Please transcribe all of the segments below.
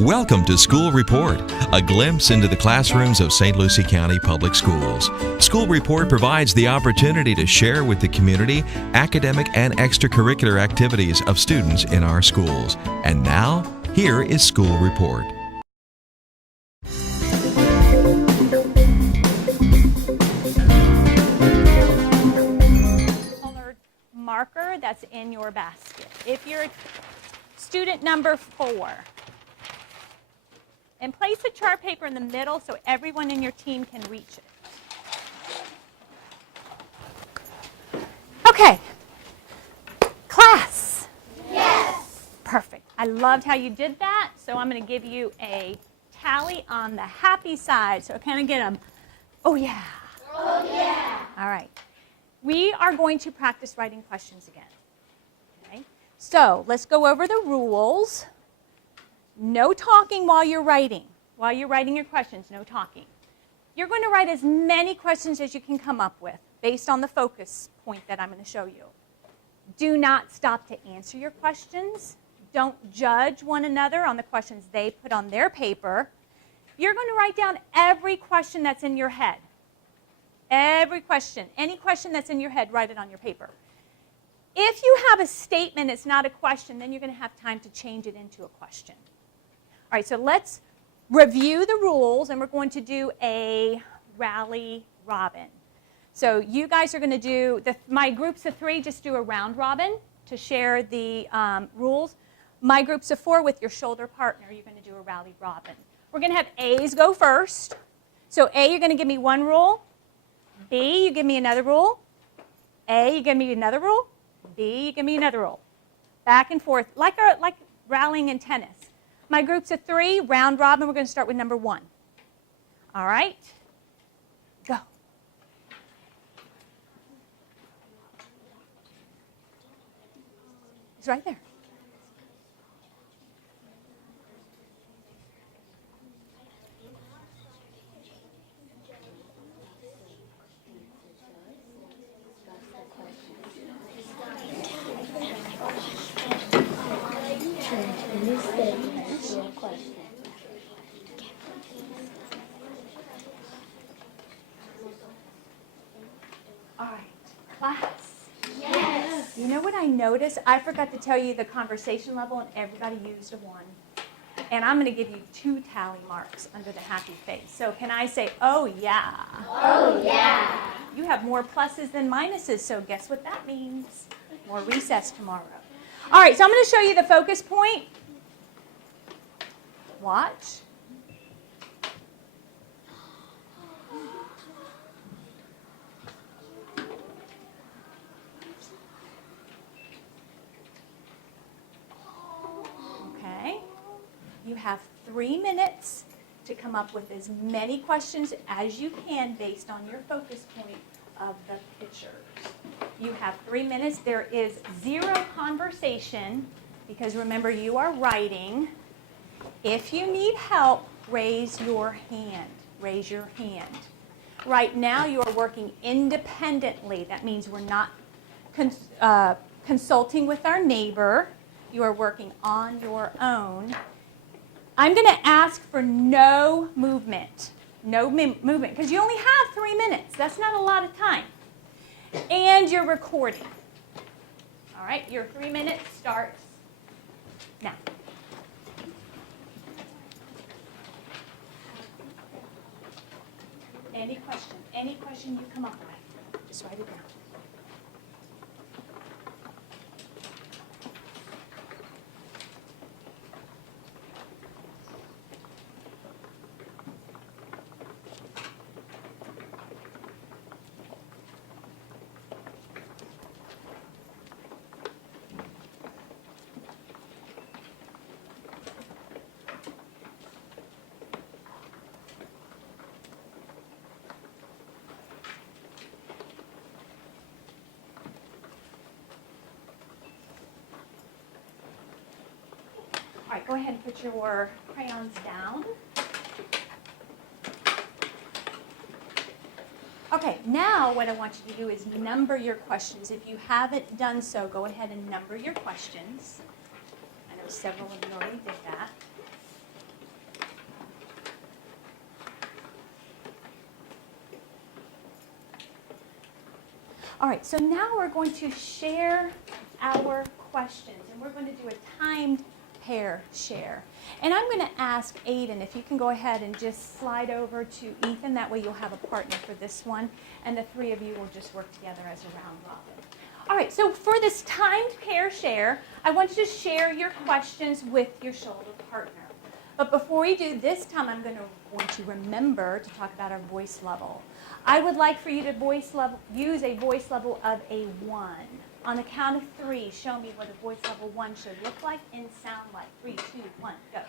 Welcome to School Report, a glimpse into the classrooms of St. Lucie County Public Schools. School Report provides the opportunity to share with the community academic and extracurricular activities of students in our schools. And now, here is School Report. Colored marker that's in your basket. If you're student number 4, and place the chart paper in the middle so everyone in your team can reach it. Okay. Class? Yes. Perfect. I loved how you did that, so I'm going to give you a tally on the happy side. So kind of get them, oh yeah. Oh yeah. All right. We are going to practice writing questions again. Okay. So let's go over the rules. No talking while you're writing. While you're writing your questions, no talking. You're going to write as many questions as you can come up with based on the focus point that I'm going to show you. Do not stop to answer your questions. Don't judge one another on the questions they put on their paper. You're going to write down every question that's in your head. Every question. Any question that's in your head, write it on your paper. If you have a statement, it's not a question, then you're going to have time to change it into a question. All right, so let's review the rules, and we're going to do a rally robin. So you guys are going to do, my groups of 3 just do a round robin to share the rules. My groups of 4 with your shoulder partner, you're going to do a rally robin. We're going to have A's go first. So A, you're going to give me one rule. B, you give me another rule. A, you give me another rule. B, you give me another rule. Back and forth, like rallying in tennis. My groups of 3, round robin, we're going to start with number 1. All right? Go. It's right there. All right, class. Yes. You know what I noticed? I forgot to tell you the conversation level, and everybody used a 1. And I'm going to give you 2 tally marks under the happy face. So can I say, oh yeah? Oh yeah. You have more pluses than minuses, so guess what that means? More recess tomorrow. All right, so I'm going to show you the focus point. Watch. Okay. You have 3 minutes to come up with as many questions as you can based on your focus point of the pictures. You have 3 minutes. There is 0 conversation because remember you are writing. If you need help, raise your hand. Raise your hand. Right now you are working independently. That means we're not consulting with our neighbor. You are working on your own. I'm going to ask for no movement. No movement, because you only have 3 minutes. That's not a lot of time. And you're recording. All right, your 3 minutes starts now. Any question you come up with, just write it down. All right, go ahead and put your crayons down. Okay, now what I want you to do is number your questions. If you haven't done so, go ahead and number your questions. I know several of you already did that. All right, so now we're going to share our questions, and we're going to do a timed pair share. And I'm going to ask Aiden if you can go ahead and just slide over to Ethan. That way you'll have a partner for this one, and the three of you will just work together as a round robin. All right, so for this timed pair share, I want you to share your questions with your shoulder partner. But before we do, this time I'm going to remember to talk about our voice level. I would like for you to use a voice level of a 1. On the count of 3, show me what a voice level 1 should look like and sound like. 3, 2, 1, go.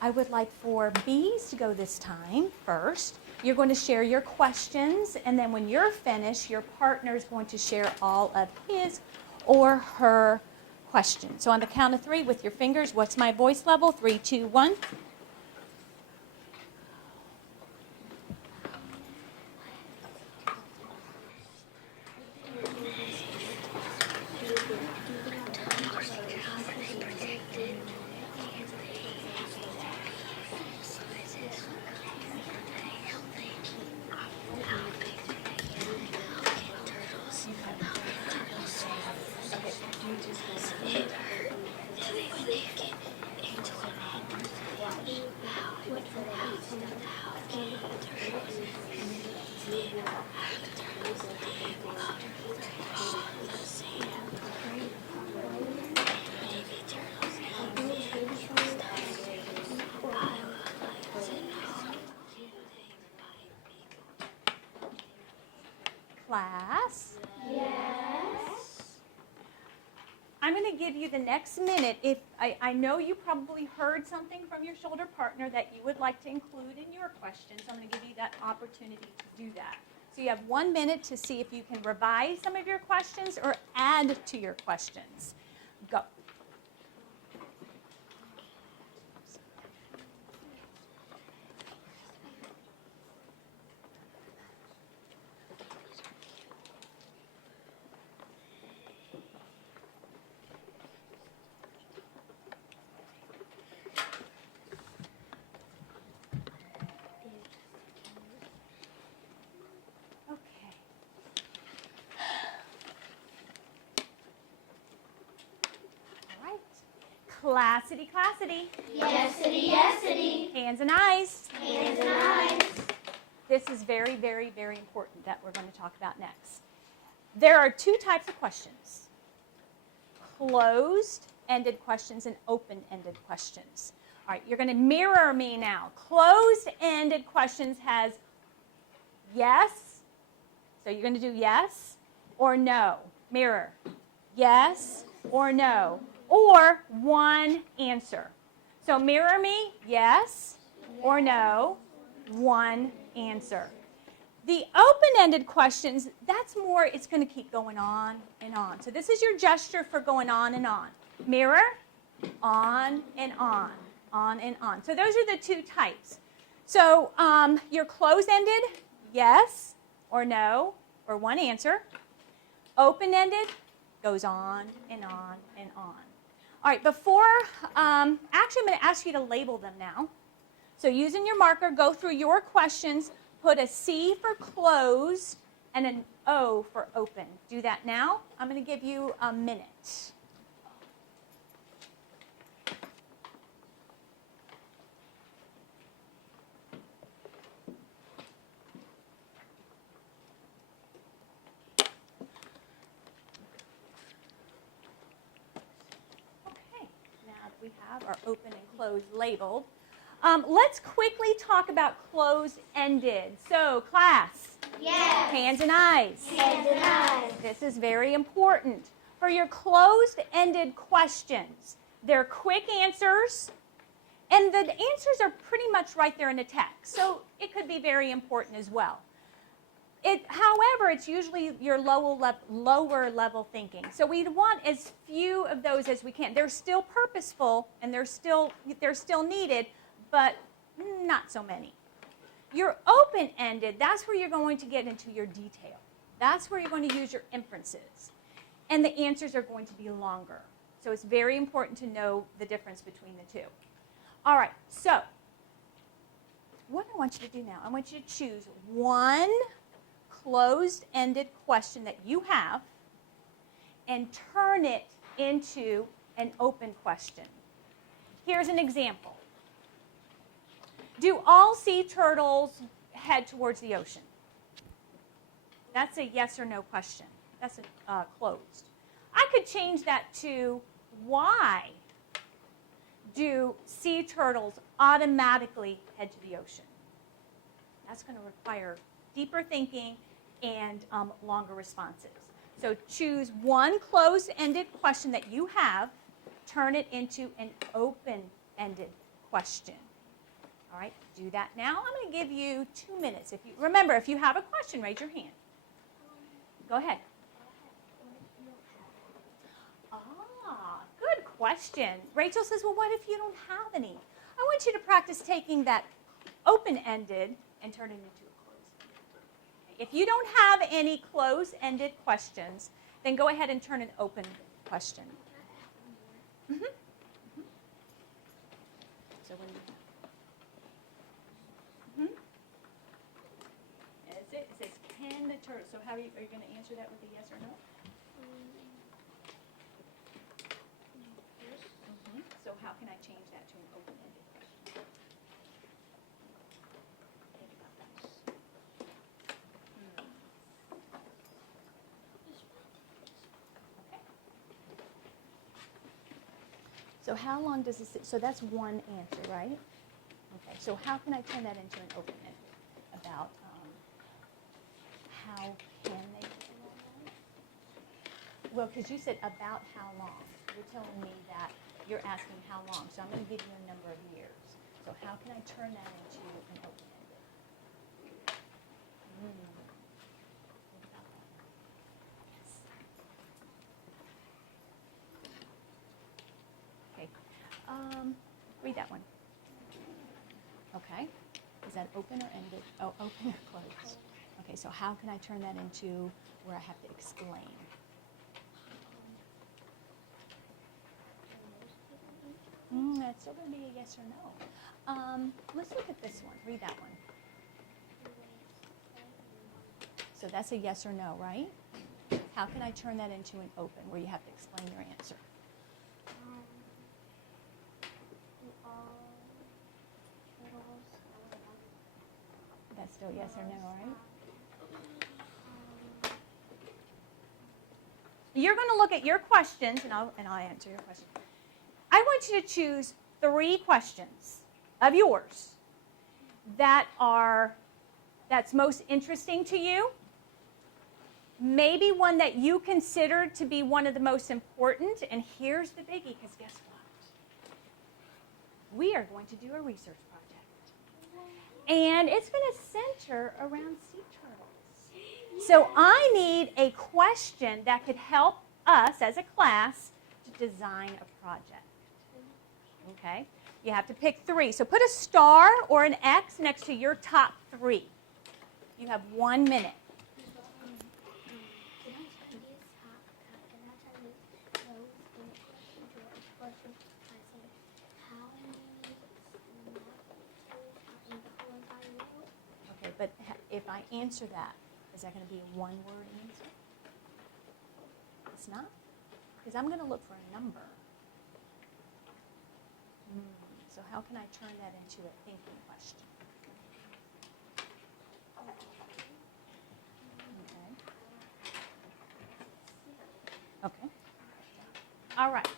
I would like for B's to go this time first. You're going to share your questions, and then when you're finished, your partner is going to share all of his or her questions. So on the count of 3, with your fingers, what's my voice level? 3, 2, 1. Class? Yes. I'm going to give you the next minute. If I know you probably heard something from your shoulder partner that you would like to include in your questions. I'm going to give you that opportunity to do that. So you have 1 minute to see if you can revise some of your questions or add to your questions. Go. Classity, classity. Yesity, yesity. Hands and eyes. Hands and eyes. This is very, very, very important that we're going to talk about next. There are 2 types of questions. Closed-ended questions and open-ended questions. All right, you're going to mirror me now. Closed-ended questions has yes. So you're going to do yes or no. Mirror. Yes or no. Or one answer. So mirror me, yes or no, one answer. The open-ended questions, that's more, it's going to keep going on and on. So this is your gesture for going on and on. Mirror, on and on and on. So those are the 2 types. So your closed-ended, yes or no, or one answer. Open-ended goes on and on and on. All right, before, actually I'm going to ask you to label them now. So using your marker, go through your questions, put a C for closed and an O for open. Do that now. I'm going to give you a minute. We have our open and closed labeled. Let's quickly talk about closed-ended. So, class. Yes. Hands and eyes. Hands and eyes. This is very important. For your closed-ended questions, they're quick answers, and the answers are pretty much right there in the text. So, it could be very important as well. However, it's usually your lower level thinking. So we want as few of those as we can. They're still purposeful and they're still needed, but not so many. Your open-ended, that's where you're going to get into your detail. That's where you're going to use your inferences. And the answers are going to be longer. So it's very important to know the difference between the 2. All right, so what I want you to do now, I want you to choose one closed-ended question that you have and turn it into an open question. Here's an example. Do all sea turtles head towards the ocean? That's a yes or no question. That's closed. I could change that to why do sea turtles automatically head to the ocean? That's going to require deeper thinking and longer responses. So choose one closed-ended question that you have, turn it into an open-ended question. All right, do that now. I'm going to give you 2 minutes. Remember, if you have a question, raise your hand. Go ahead. Good question. Rachel says, well, what if you don't have any? I want you to practice taking that open-ended and turn it into a closed-ended. If you don't have any closed-ended questions, then go ahead and turn an open question. Mm-hmm. Mm-hmm. So what do you have? Mm-hmm. It says, can the turtle, so how are you going to answer that with a yes or no? So how can I change that to an open-ended question? Think about that. Okay. So how long does this, so that's one answer, right? Okay, so how can I turn that into an open-ended? About how can they get along? Well, because you said about how long. You're telling me that you're asking how long. So I'm going to give you a number of years. So how can I turn that into an open-ended? Think about that. Yes. Okay. Read that one. Okay. Is that open or ended? Oh, open or closed. Okay, so how can I turn that into where I have to explain? That's still going to be a yes or no. Let's look at this one. Read that one. So that's a yes or no, right? How can I turn that into an open where you have to explain your answer? That's still yes or no, right? You're going to look at your questions, and I'll answer your question. I want you to choose 3 questions of yours that's most interesting to you. Maybe one that you consider to be one of the most important. And here's the biggie, because guess what? We are going to do a research project. And it's going to center around sea turtles. So I need a question that could help us as a class to design a project. Okay? You have to pick 3. So put a star or an X next to your top 3. You have 1 minute. Okay, but if I answer that, is that going to be a 1-word answer? It's not? Because I'm going to look for a number. So how can I turn that into a thinking question? Okay. All right.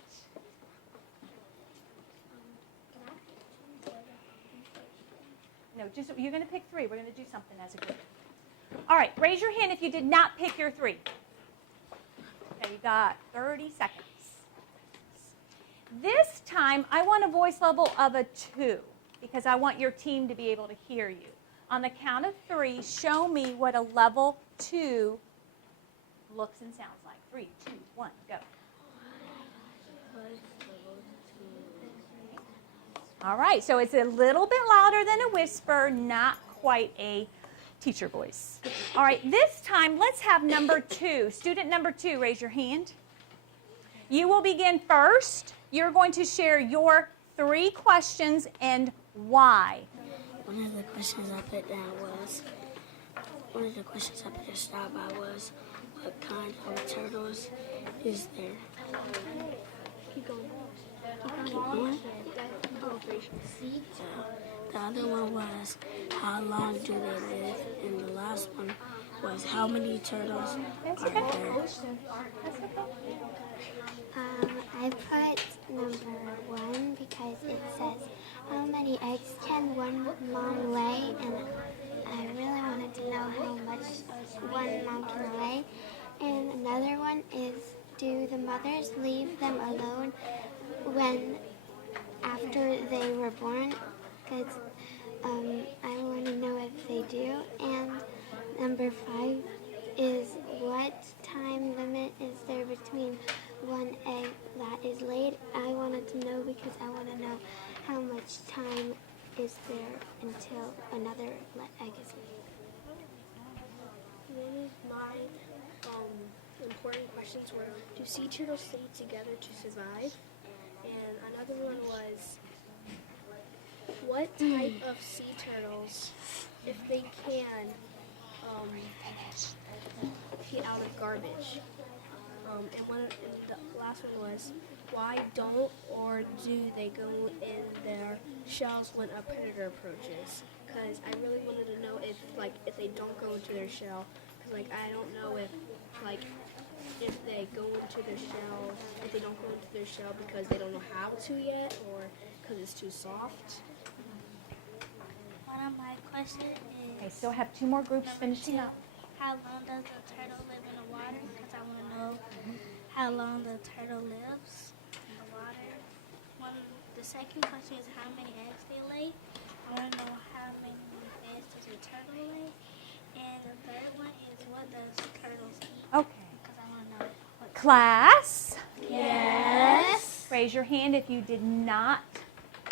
No, just you're going to pick 3. We're going to do something as a group. All right, raise your hand if you did not pick your 3. Okay, you got 30 seconds. This time, I want a voice level of a 2 because I want your team to be able to hear you. On the count of 3, show me what a level 2 looks and sounds like. 3, 2, 1, go. All right, so it's a little bit louder than a whisper, not quite a teacher voice. All right, this time, let's have number 2. Student number 2, raise your hand. You will begin first. You're going to share your 3 questions and why. one of the questions I put down was, one of the questions I put a star by was, what kind of turtles is there? Keep going. Keep going. The other one was, how long do they live? And the last one was, how many turtles are there? I put number 1 because it says how many eggs can one mom lay, and I really wanted to know how much one mom can lay. And another one is, do the mothers leave them alone when after they were born? Because I want to know if they do. And number 5 is, what time limit is there between one egg that is laid? I wanted to know because I want to know how much time is there until another egg is laid. One of my important questions were, do sea turtles stay together to survive? And another one was, what type of sea turtles, if they can, eat out of garbage? And the last one was, why don't or do they go in their shells when a predator approaches? Because I really wanted to know if they don't go into their shell, because I don't know if they go into their shell, if they don't go into their shell because they don't know how to yet, or because it's too soft. One of my questions Okay, is, so I have 2 more groups finishing up. how long does the turtle live in the water? Because I want to know how long the turtle lives in the water. The second question is how many eggs they lay. I want to know how many eggs does a turtle lay. And the third one is, what does turtles eat? Okay. Because I want to know what. Class, Yes. raise your hand if you did not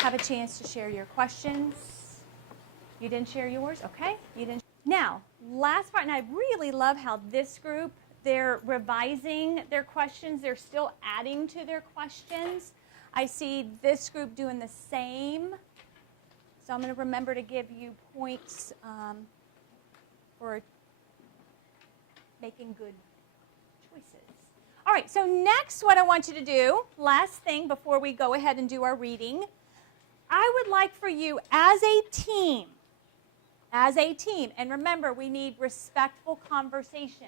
have a chance to share your questions. You didn't share yours? Okay. You didn't. Now, last part, and I really love how this group, they're revising their questions. They're still adding to their questions. I see this group doing the same. So I'm going to remember to give you points for making good choices. All right, so next what I want you to do, last thing before we go ahead and do our reading, I would like for you as a team, and remember we need respectful conversation.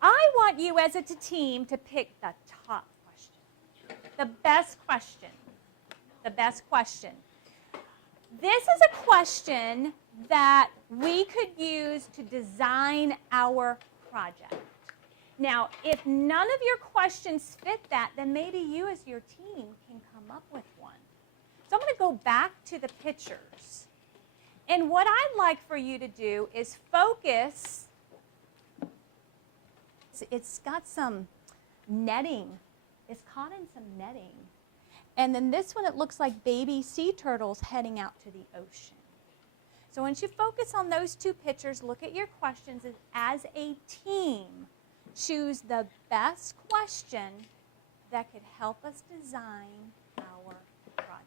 I want you as a team to pick the top question, the best question, the best question. This is a question that we could use to design our project. Now, if none of your questions fit that, then maybe you as your team can come up with one. So I'm going to go back to the pictures. And what I'd like for you to do is focus. It's got some netting. It's caught in some netting. And then this one, it looks like baby sea turtles heading out to the ocean. So once you focus on those 2 pictures, look at your questions, and as a team, choose the best question that could help us design our project.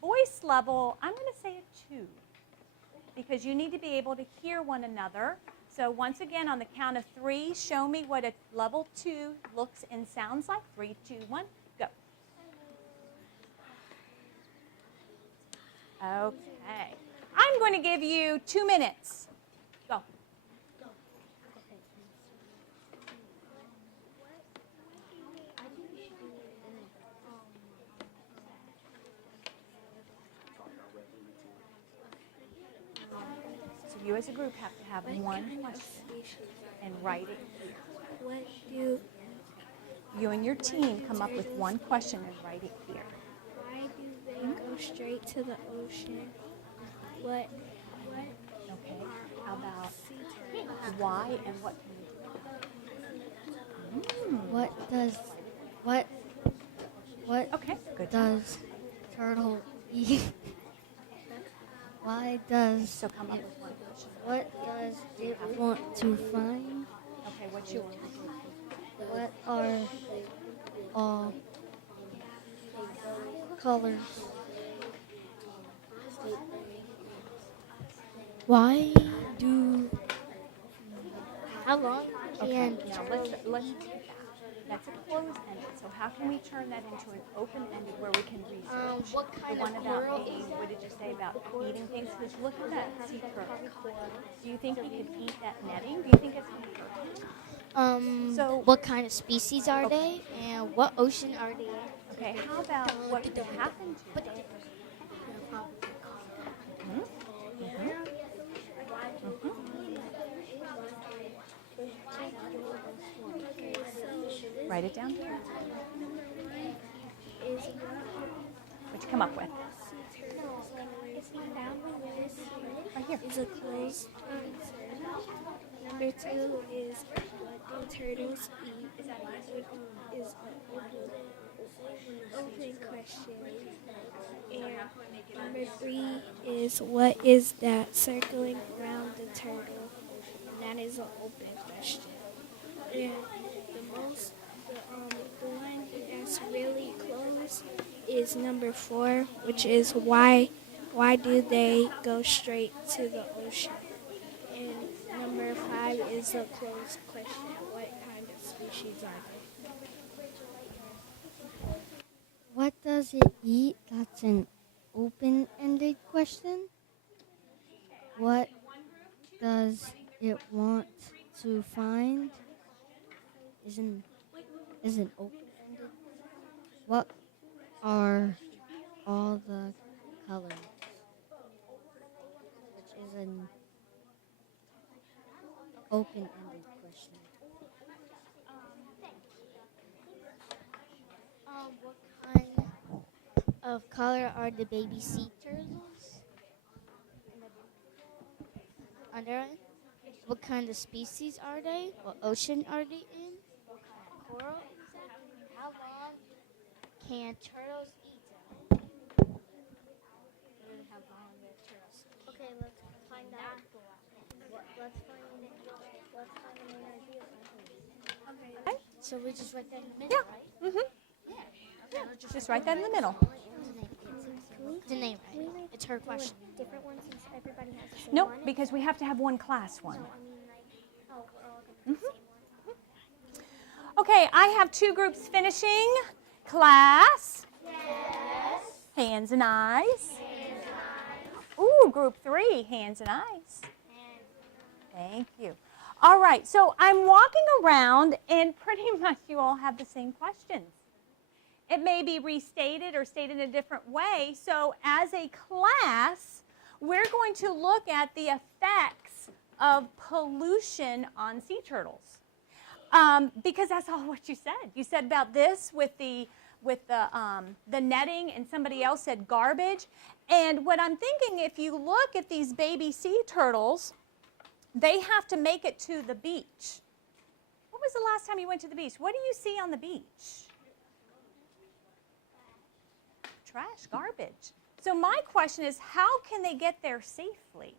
Voice level, I'm going to say a 2, because you need to be able to hear one another. So once again, on the count of 3, show me what a level 2 looks and sounds like. 3, 2, 1, go. Okay. I'm going to give you 2 minutes. Go. So you as a group have to have one question and write it here. What do You and your team come up with one question and write it here. Why do they go straight to the ocean? What Okay. How about why and what can you do? What Okay, good. does turtle eat? Why does So come up with one question. what does it want to find? Okay, what's yours? What are all colors? Why do? How long can Now turtles let's eat? that's a closed-ended. So how can we turn that into an open-ended where we can research? What The kind one of about coral being, is that? what did you say about eating things? Because look at that sea turtle. Do you think he could eat that netting? Do you think it's going to hurt him? So- What kind of species are Okay. they, and what ocean are they in? Okay, how about what could happen to them? Write it down here. Is What you come up with? Right here. is a closed answer. Number 2 is what do turtles eat? Is an open question. And number 3 is what is that circling around the turtle? And that is an open question. And the one that's really close is number 4, which is why do they go straight to the ocean? And number 5 is a closed question. What kind of species are they? What does it eat? That's an open-ended question. What does it want to find? Isn't open-ended. What are all the colors? Which is an open-ended question. What kind of color are the baby sea turtles? Under it? What kind of species are they? What ocean are they in? What kind of coral is that? How long can turtles eat? How long can turtles eat? Okay, let's find out. Let's find the main idea. Okay. So we just write that in the middle, Yeah. right? Mm-hmm. Just write that in the middle. The name, right? It's her question. Different ones since everybody has the same Nope, one. because we have to have one class one. I mean, like, oh, we're all going to do the same one. Okay, I have 2 groups finishing. Class? Yes. Hands and eyes? Hands and eyes. Ooh, group 3, hands and eyes. Thank you. All right, so I'm walking around and pretty much you all have the same questions. It may be restated or stated in a different way. So as a class, we're going to look at the effects of pollution on sea turtles. Because that's all what you said. You said about this with the netting, and somebody else said garbage. And what I'm thinking, if you look at these baby sea turtles, they have to make it to the beach. When was the last time you went to the beach? What do you see on the beach? Trash, garbage. So my question is, how can they get there safely?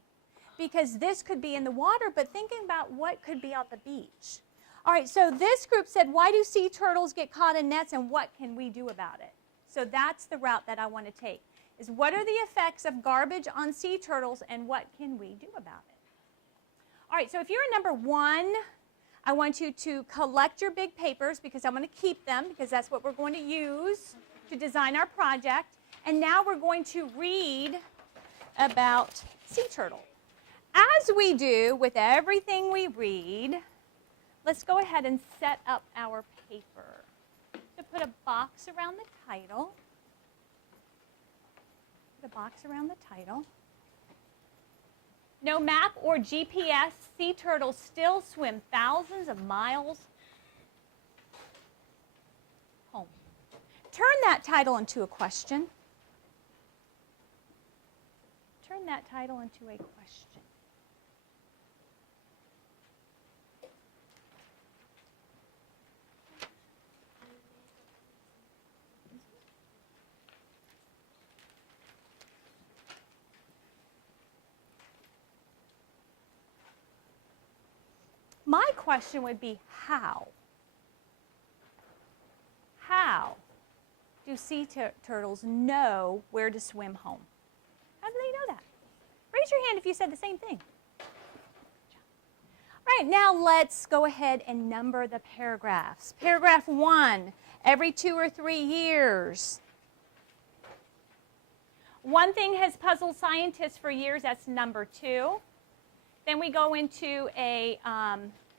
Because this could be in the water, but thinking about what could be on the beach. All right, so this group said, why do sea turtles get caught in nets and what can we do about it? So that's the route that I want to take, is what are the effects of garbage on sea turtles and what can we do about it? All right, so if you're in number 1, I want you to collect your big papers because I'm going to keep them because that's what we're going to use to design our project. And now we're going to read about sea turtle. As we do with everything we read, let's go ahead and set up our paper. So put a box around the title. Put a box around the title. No map or GPS, sea turtles still swim thousands of miles home. Turn that title into a question. Turn that title into a question. My question would be how? How do sea turtles know where to swim home? How do they know that? Raise your hand if you said the same thing. All right, now let's go ahead and number the paragraphs. Paragraph 1, every 2 or 3 years. One thing has puzzled scientists for years, that's number 2. Then we go into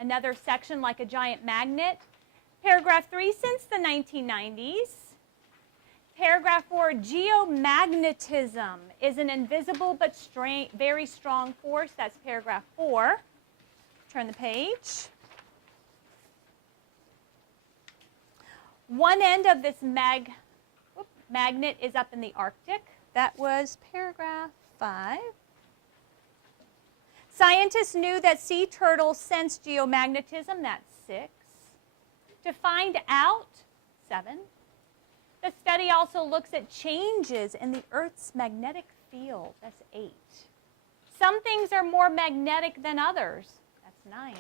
another section like a giant magnet. Paragraph 3, since the 1990s. Paragraph 4, geomagnetism is an invisible but very strong force. That's paragraph 4. Turn the page. One end of this magnet is up in the Arctic. That was paragraph 5. Scientists knew that sea turtles sense geomagnetism. That's 6. To find out, 7. The study also looks at changes in the Earth's magnetic field. That's 8. Some things are more magnetic than others. That's 9.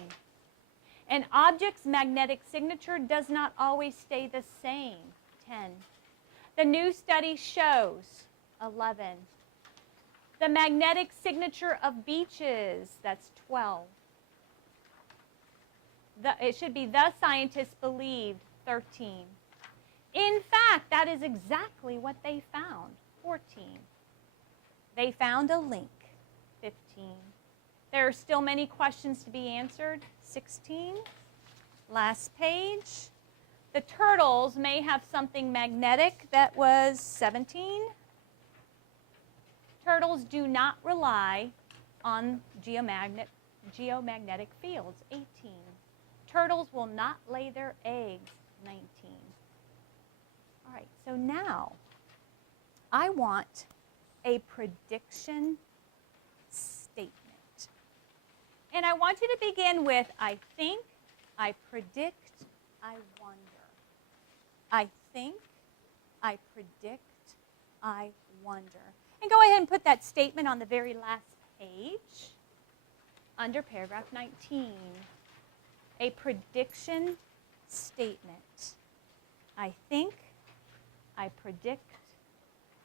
An object's magnetic signature does not always stay the same. 10. The new study shows. 11. The magnetic signature of beaches. That's 12. It should be the scientists believed. 13. In fact, that is exactly what they found. 14. They found a link. 15. There are still many questions to be answered. 16. Last page. The turtles may have something magnetic. That was 17. Turtles do not rely on geomagnetic fields. 18. Turtles will not lay their eggs. 19. All right, so now I want a prediction statement. And I want you to begin with, I think, I predict, I wonder. I think, I predict, I wonder. And go ahead and put that statement on the very last page under paragraph 19. A prediction statement. I think, I predict,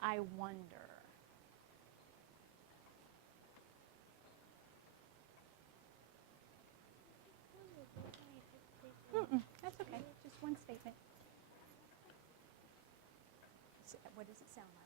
I wonder. That's okay, just one statement. What does it sound like?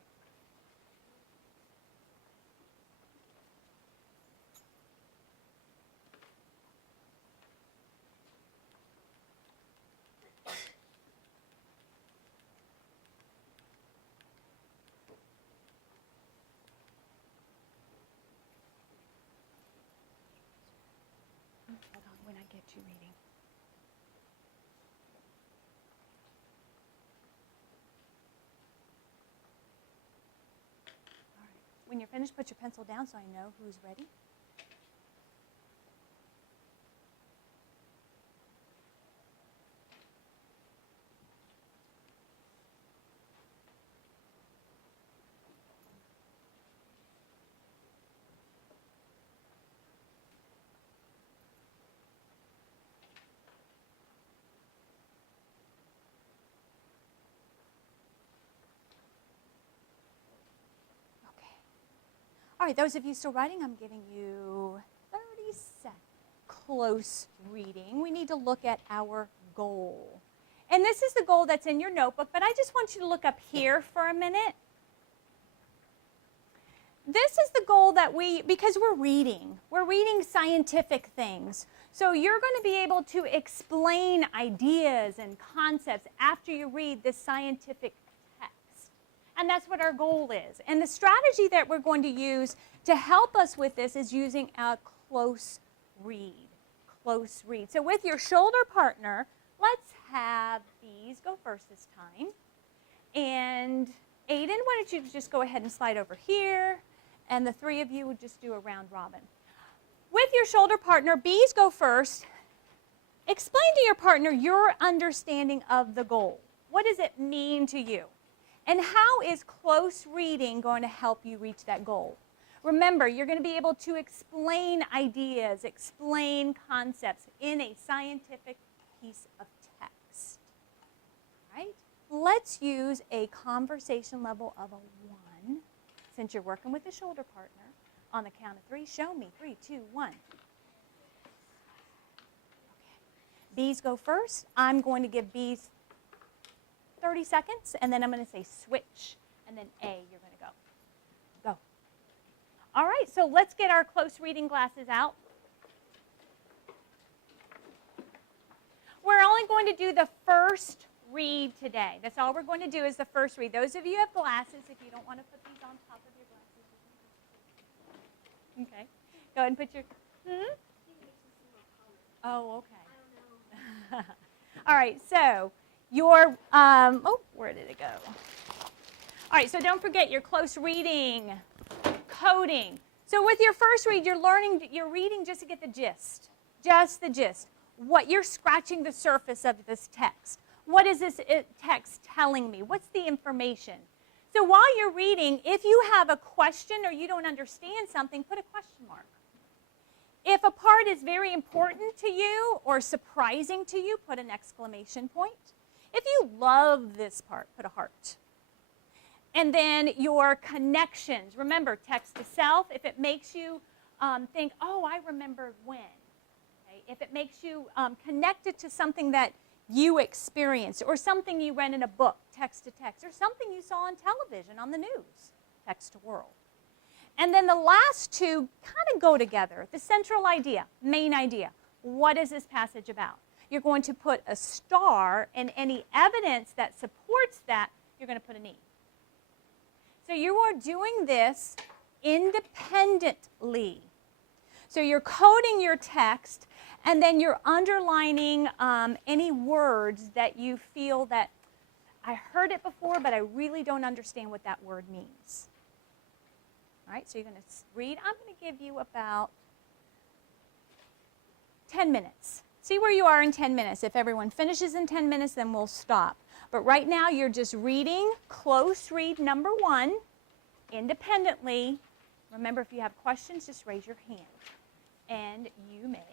Hold on when I get you reading. All right. When you're finished, put your pencil down so I know who's ready. All right, those of you still writing, I'm giving you 30 seconds. Close reading. We need to look at our goal. And this is the goal that's in your notebook, but I just want you to look up here for a minute. This is the goal that because we're reading scientific things. So you're going to be able to explain ideas and concepts after you read this scientific text. And that's what our goal is. And the strategy that we're going to use to help us with this is using a close read. Close read. So with your shoulder partner, let's have these go first this time. And Aiden, why don't you just go ahead and slide over here. And the three of you would just do a round robin. With your shoulder partner, bees go first. Explain to your partner your understanding of the goal. What does it mean to you? And how is close reading going to help you reach that goal? Remember, you're going to be able to explain ideas, explain concepts in a scientific piece of text. All right? Let's use a conversation level of a 1. since you're working with the shoulder partner. On the count of 3, show me. 3, 2, 1. Okay. B's go first. I'm going to give B's 30 seconds, and then I'm going to say switch, and then A, you're going to go. Go. All right, so let's get our close reading glasses out. We're only going to do the first read today. That's all we're going to do is the first read. Those of you who have glasses, if you don't want to put these on top of your glasses. Okay. Go ahead and put your, Oh, okay. All right, so your, where did it go? All right, so don't forget your close reading, coding. So with your first read, you're reading just to get the gist, just the gist. What you're scratching the surface of this text. What is this text telling me? What's the information? So while you're reading, if you have a question or you don't understand something, put a question mark. If a part is very important to you or surprising to you, put an exclamation point. If you love this part, put a heart. And then your connections. Remember, text to self, if it makes you think, oh, I remember when. If it makes you connected to something that you experienced or something you read in a book, text to text, or something you saw on television, on the news, text to world. And then the last two kind of go together. The central idea, main idea. What is this passage about? You're going to put a star, and any evidence that supports that, you're going to put an E. So you are doing this independently. So you're coding your text, and then you're underlining any words that you feel that I heard it before, but I really don't understand what that word means. All right, so you're going to read. I'm going to give you about 10 minutes. See where you are in 10 minutes. If everyone finishes in 10 minutes, then we'll stop. But right now, you're just reading close read number 1 independently. Remember, if you have questions, just raise your hand. And you may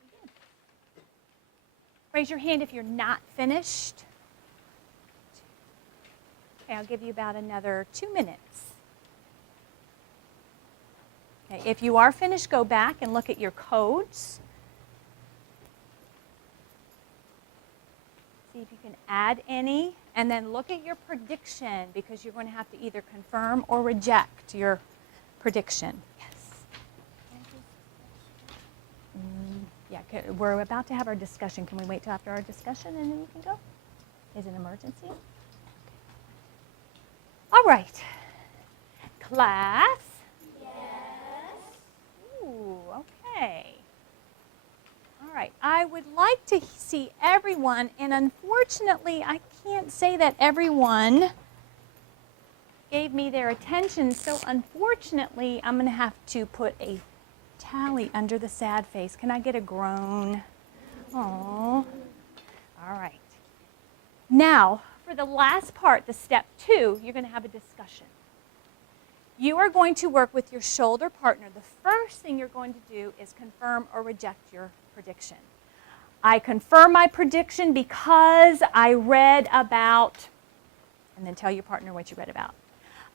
begin. Raise your hand if you're not finished. Okay, I'll give you about another 2 minutes. Okay, if you are finished, go back and look at your codes. See if you can add any. And then look at your prediction, because you're going to have to either confirm or reject your prediction. Yes. Yeah, we're about to have our discussion. Can we wait till after our discussion and then you can go? Is it an emergency? Okay. All right. Class? Yes. Ooh, okay. All right. I would like to see everyone, and unfortunately, I can't say that everyone gave me their attention, so unfortunately, I'm going to have to put a tally under the sad face. Can I get a groan? Oh. All right. Now, for the last part, the step 2, you're going to have a discussion. You are going to work with your shoulder partner. The first thing you're going to do is confirm or reject your prediction. I confirm my prediction because I read about, and then tell your partner what you read about.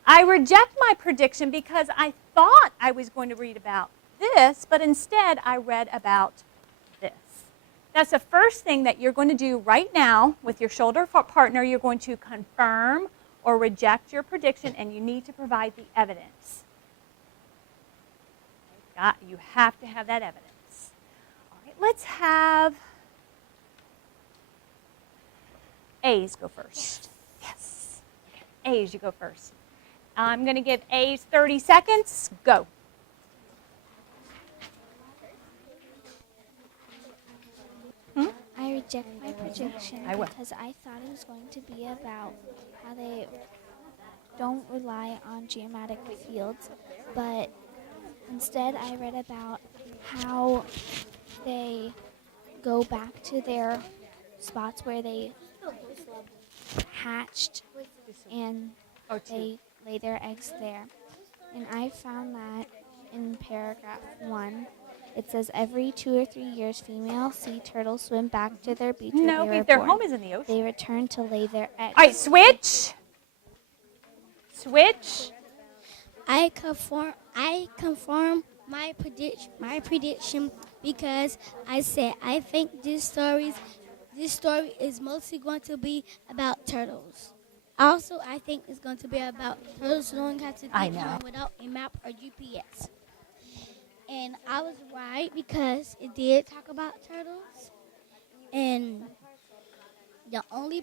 I reject my prediction because I thought I was going to read about this, but instead I read about this. That's the first thing that you're going to do right now with your shoulder partner. You're going to confirm or reject your prediction, and you need to provide the evidence. You have to have that evidence. All right, let's have A's go first. Yes. A's, you go first. I'm going to give A's 30 seconds. Go. I reject my prediction I will. because I thought it was going to be about how they don't rely on geometric fields, but instead I read about how they go back to their spots where they hatched and they lay their eggs there. And I found that in paragraph 1. It says every 2 or 3 years, female sea turtles swim back to their beach where they were their born. home is in the ocean. They return to lay their eggs. All right, switch. Switch. I confirm my prediction because I said I think this story is mostly going to be about turtles. Also, I think it's going to be about turtles knowing how to I get know. home without a map or GPS. And I was right because it did talk about turtles. And the only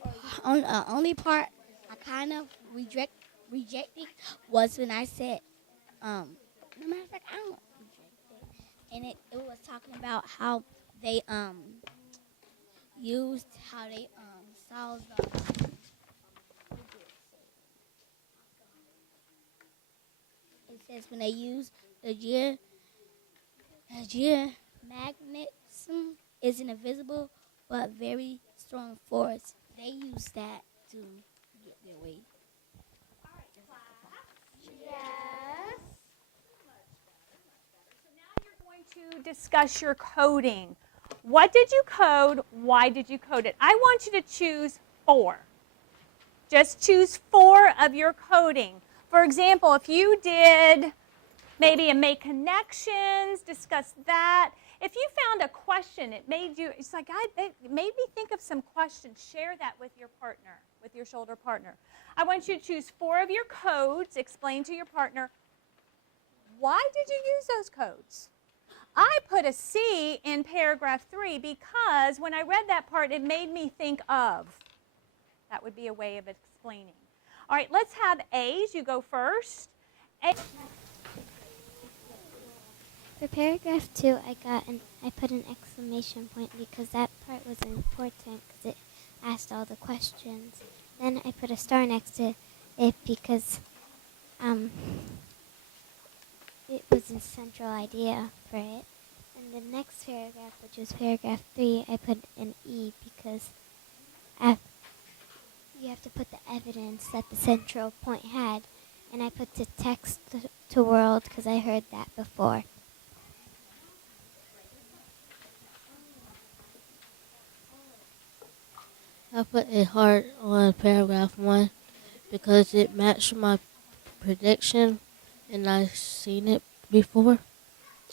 part I kind of rejected was when I said, no matter of fact, I don't reject it. And it was talking about how they used how they saw the. It says when they use the geomagnetism is an invisible but very strong force. They use that to get their way. Yes. Now you're going to discuss your coding. What did you code? Why did you code it? I want you to choose 4. Just choose 4 of your coding. For example, if you did maybe a make connections, discuss that. If you found a question, it made me think of some questions. Share that with your partner, with your shoulder partner. I want you to choose 4 of your codes, explain to your partner, why did you use those codes? I put a C in paragraph 3 because when I read that part, it made me think of. That would be a way of explaining. All right, let's have A's. You go first. A. For paragraph 2, I put an exclamation point because that part was important because it asked all the questions. Then I put a star next to it because it was a central idea for it. And the next paragraph, which was paragraph 3, I put an E because you have to put the evidence that the central point had. And I put the text to world because I heard that before. I put a heart on paragraph 1 because it matched my prediction and I've seen it before.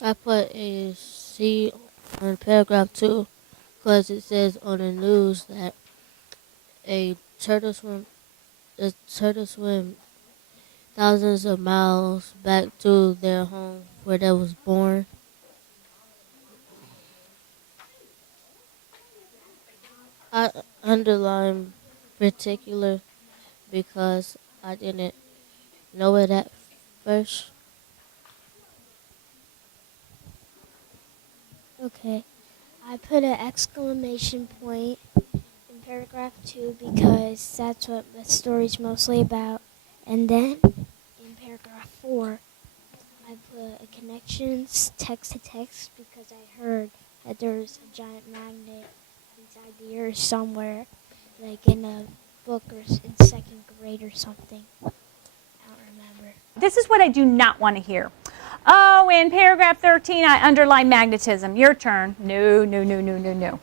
I put a C on paragraph 2 because it says on the news that a turtle swim thousands of miles back to their home where they was born. I underlined particular because I didn't know it at first. Okay. I put an exclamation point in paragraph 2 because that's what the story's mostly about. And then in paragraph 4, I put a connections text to text because I heard that there's a giant magnet inside the earth somewhere, like in a book or in second grade or something. I don't remember. This is what I do not want to hear. Oh, in paragraph 13, I underline magnetism. Your turn. No, no, no, no, no, no.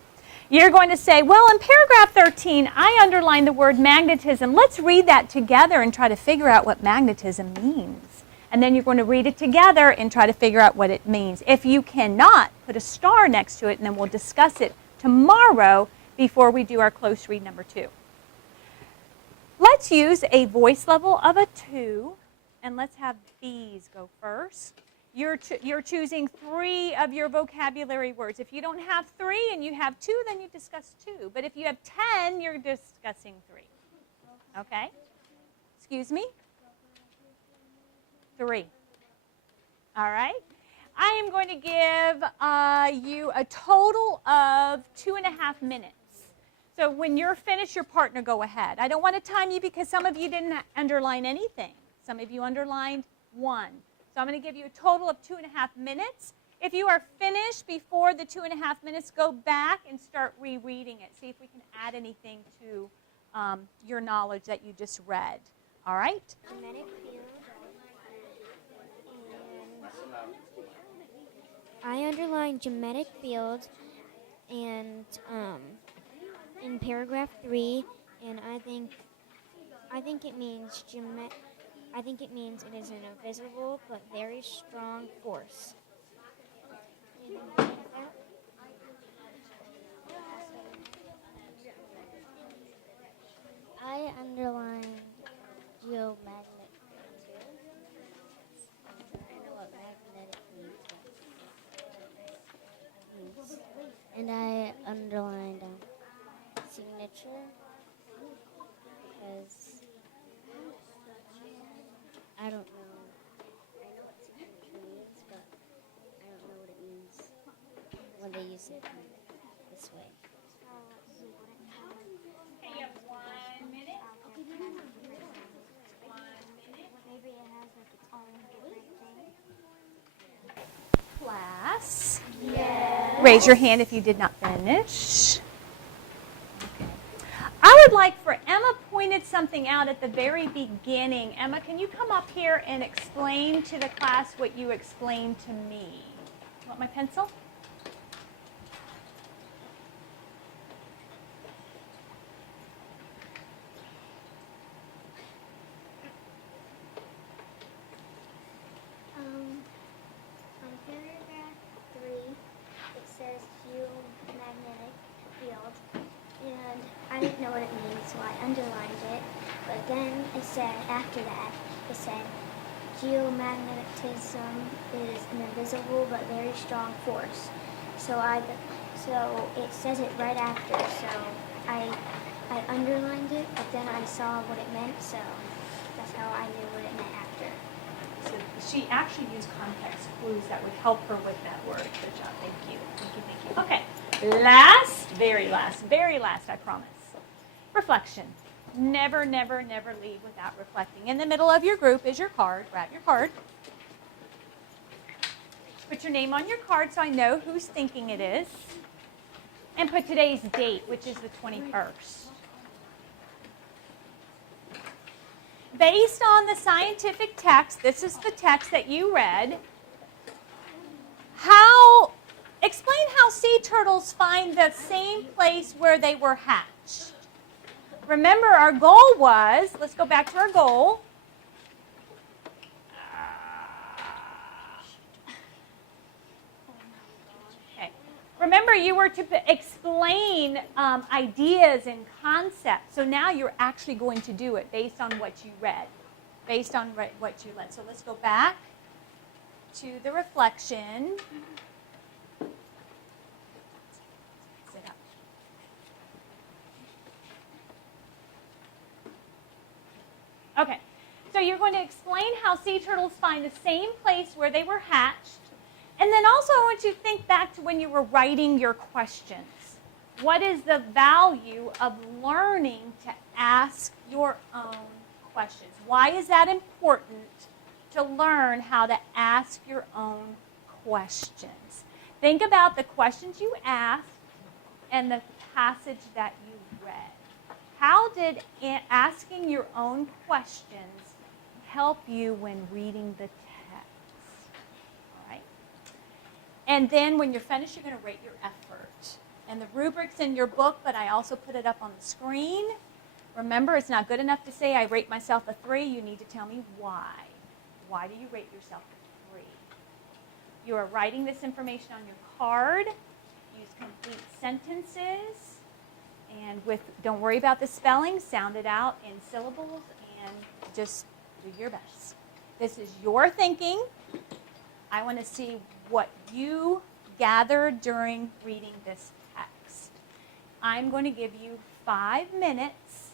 You're going to say, well, in paragraph 13, I underlined the word magnetism. Let's read that together and try to figure out what magnetism means. And then you're going to read it together and try to figure out what it means. If you cannot, put a star next to it, and then we'll discuss it tomorrow before we do our close read number 2. Let's use a voice level of a 2, and let's have B's go first. You're choosing 3 of your vocabulary words. If you don't have 3 and you have 2, then you discuss 2. But if you have 10, you're discussing 3. Okay? Excuse me? 3. All right? I am going to give you a total of 2.5 minutes. So when you're finished, your partner, go ahead. I don't want to time you because some of you didn't underline anything. Some of you underlined 1. So I'm going to give you a total of 2.5 minutes. If you are finished before the 2.5 minutes, go back and start rereading it. See if we can add anything to your knowledge that you just read. All right? Genetic field. And I underlined genetic field and in paragraph 3, and I think it means I think it means it is an invisible but very strong force. I underlined geomagnetic. I know what magnetic means. And I underlined signature because I don't know. I know what signature means, but I don't know what it means when they use it this way. Okay, you have 1 minute. Maybe it has like its own different thing. Class. Yes. Raise your hand if you did not finish. Okay. I would like for Emma pointed something out at the very beginning. Emma, can you come up here and explain to the class what you explained to me? Want my pencil? On paragraph 3, it says geomagnetic field, and I didn't know what it means, so I underlined it. But then it said, after that, it said, geomagnetism is an invisible but very strong force. So it says it right after, so I underlined it, but then I saw what it meant, so that's how I knew what it meant after. So she actually used context clues that would help her with that word. Good job. Thank you. Thank you. Thank you. Okay. Last, very last, I promise. Reflection. Never, never, never leave without reflecting. In the middle of your group is your card. Grab your card. Put your name on your card so I know whose thinking it is. And put today's date, which is the 21st. Based on the scientific text, this is the text that you read, explain how sea turtles find the same place where they were hatched. Remember, our goal was, let's go back to our goal. Okay. Remember, you were to explain ideas and concepts. So now you're actually going to do it based on what you read. Based on what you read. So let's go back to the reflection. Sit up. Okay. So you're going to explain how sea turtles find the same place where they were hatched. And then also I want you to think back to when you were writing your questions. What is the value of learning to ask your own questions? Why is that important to learn how to ask your own questions? Think about the questions you asked and the passage that you read. How did asking your own questions help you when reading the text? All right. And then when you're finished, you're going to rate your effort. And the rubric's in your book, but I also put it up on the screen. Remember, it's not good enough to say I rate myself a 3. You need to tell me why. Why do you rate yourself a 3? You are writing this information on your card. Use complete sentences. And don't worry about the spelling. Sound it out in syllables and just do your best. This is your thinking. I want to see what you gathered during reading this text. I'm going to give you 5 minutes